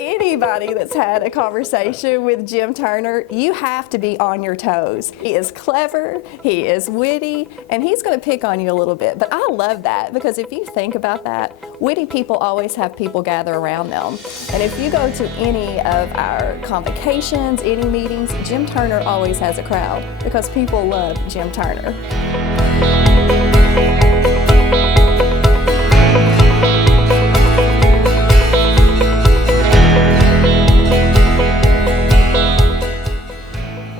Anybody that's had a conversation with Jim Turner, you have to be on your toes. He is clever, he is witty, and he's going to pick on you a little bit. But I love that, because if you think about that, witty people always have people gather around them. And if you go to any of our convocations, any meetings, Jim Turner always has a crowd, because people love Jim Turner.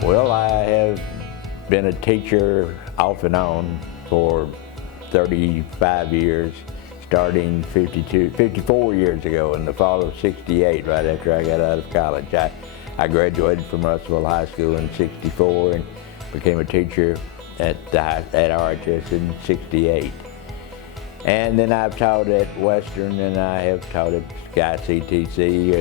Well, I have been a teacher off and on for 35 years, starting 54 years ago in the fall of '68, right after I got out of college. I graduated from Russellville High School in '64 and became a teacher at RHS in '68. And then I've taught at Western, and I have taught at Sky CTC,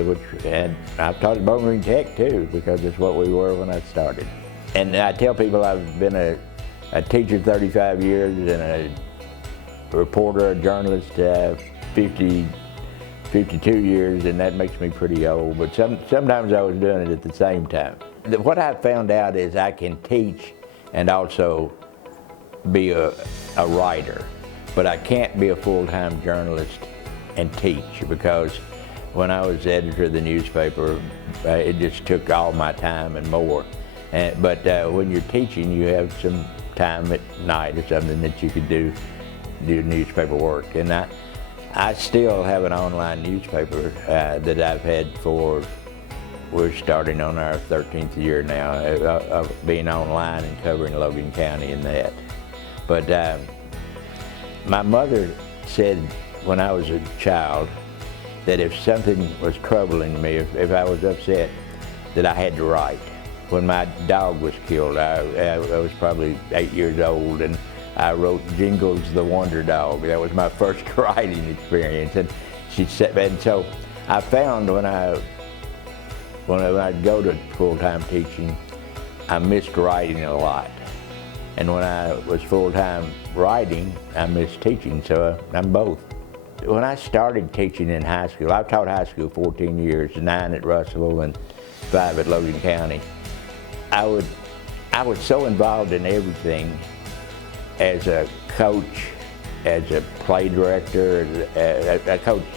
and I've taught at Bowling Green Tech too, because it's what we were when I started. And I tell people I've been a teacher 35 years and a reporter, a journalist 52 years, and that makes me pretty old, but sometimes I was doing it at the same time. What I found out is I can teach and also be a writer. But I can't be a full-time journalist and teach, because when I was editor of the newspaper, it just took all my time and more. But when you're teaching, you have some time at night or something that you could do newspaper work. And I still have an online newspaper that I've had we're starting on our 13th year now of being online and covering Logan County and that. But my mother said when I was a child that if something was troubling me, if I was upset, that I had to write. When my dog was killed, I was probably 8 years old, and I wrote Jingles the Wonder Dog. That was my first writing experience. And she said, and so I found when I'd go to full-time teaching, I missed writing a lot. And when I was full-time writing, I missed teaching, so I'm both. When I started teaching in high school, I've taught high school 14 years, 9 at Russellville and 5 at Logan County. I was so involved in everything, as a coach, as a play director, I coached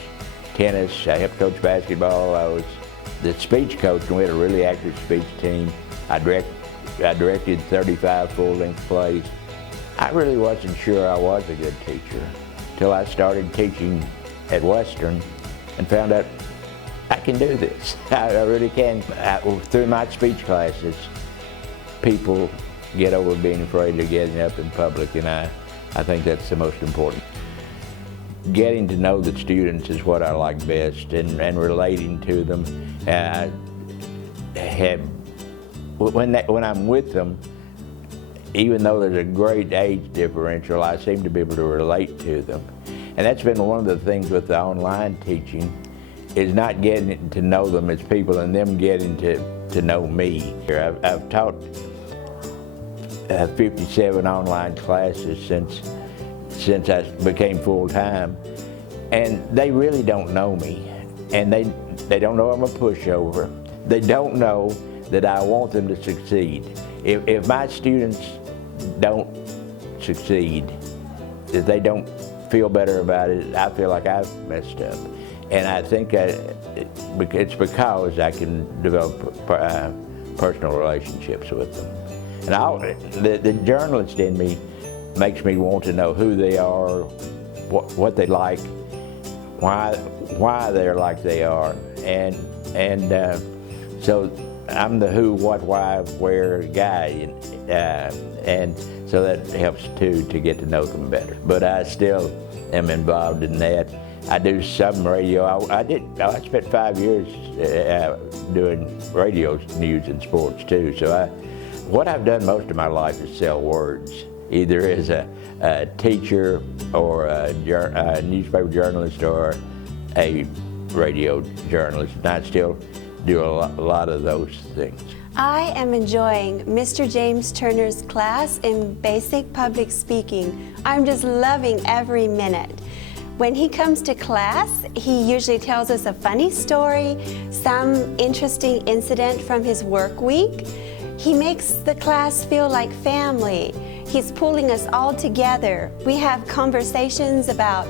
tennis, I helped coach basketball, I was the speech coach, and we had a really active speech team. I directed 35 full-length plays. I really wasn't sure I was a good teacher until I started teaching at Western and found out I can do this. I really can. Through my speech classes, people get over being afraid of getting up in public, and I think that's the most important. Getting to know the students is what I like best, and relating to them. When I'm with them, even though there's a great age differential, I seem to be able to relate to them. And that's been one of the things with the online teaching, is not getting to know them as people and them getting to know me. I've taught 57 online classes since I became full-time, and they really don't know me. And they don't know I'm a pushover. They don't know that I want them to succeed. If my students don't succeed, if they don't feel better about it, I feel like I've messed up. And I think it's because I can develop personal relationships with them. And the journalist in me makes me want to know who they are, what they like, why they're like they are, and so I'm the who, what, why, where guy, and so that helps too, to get to know them better. But I still am involved in that. I do some radio. I spent 5 years doing radio news and sports too. So what I've done most of my life is sell words, either as a teacher or a newspaper journalist or a radio journalist, and I still do a lot of those things. I am enjoying Mr. James Turner's class in basic public speaking. I'm just loving every minute. When he comes to class, he usually tells us a funny story, some interesting incident from his work week. He makes the class feel like family. He's pulling us all together. We have conversations about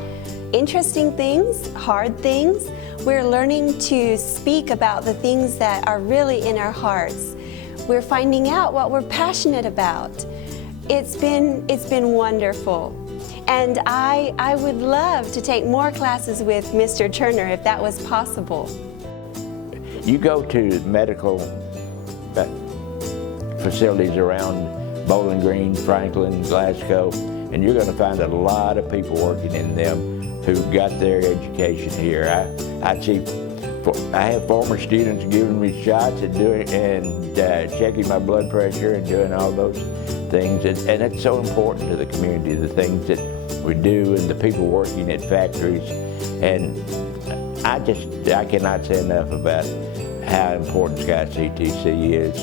interesting things, hard things. We're learning to speak about the things that are really in our hearts. We're finding out what we're passionate about. It's been wonderful. And I would love to take more classes with Mr. Turner if that was possible. You go to medical facilities around Bowling Green, Franklin, Glasgow, and you're going to find a lot of people working in them who got their education here. I have former students giving me shots and checking my blood pressure and doing all those things, and it's so important to the community, the things that we do and the people working at factories. And I cannot say enough about how important Scott CTC is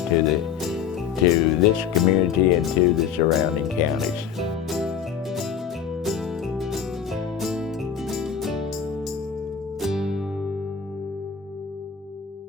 to this community and to the surrounding counties.